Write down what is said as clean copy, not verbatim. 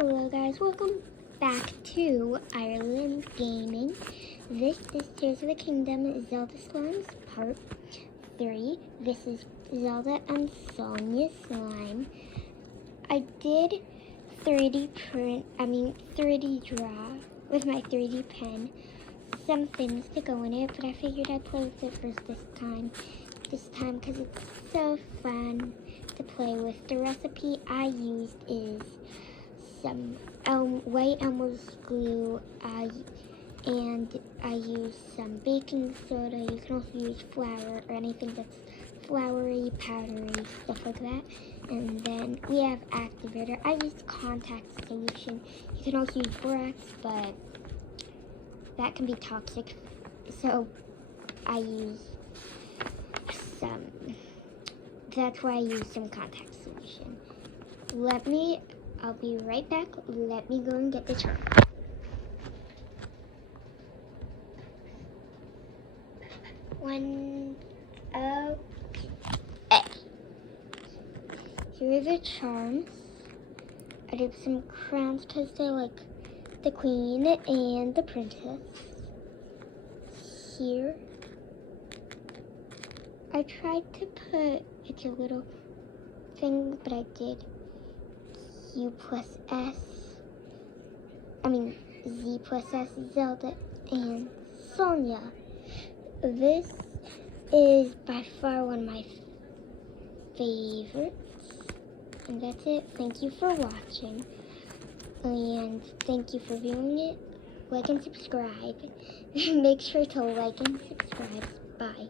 Hello guys, welcome back to Ireland Gaming. This is Tears of the Kingdom Zelda Slimes Part 3. This is Zelda and Sonia Slime. I did 3D draw with my 3D pen some things to go in it, but I figured I'd play with it first this time because it's so fun to play with. The recipe I used is some white Elmer's glue, and I used some baking soda. You can also use flour or anything that's floury, powdery, stuff like that. And then we have activator. I used contact solution. You can also use borax, but that can be toxic, so I use some. That's why I use some contact solution. I'll be right back. Let me go and get the charm. Here are the charms. I did some crowns because they're like the queen and the princess. Here, I tried to put, it's a little thing, but I did Z plus S, Zelda and Sonia. This is by far one of my favorites. And that's it. Thank you for watching. And thank you for viewing it. Like and subscribe. Make sure to like and subscribe. Bye.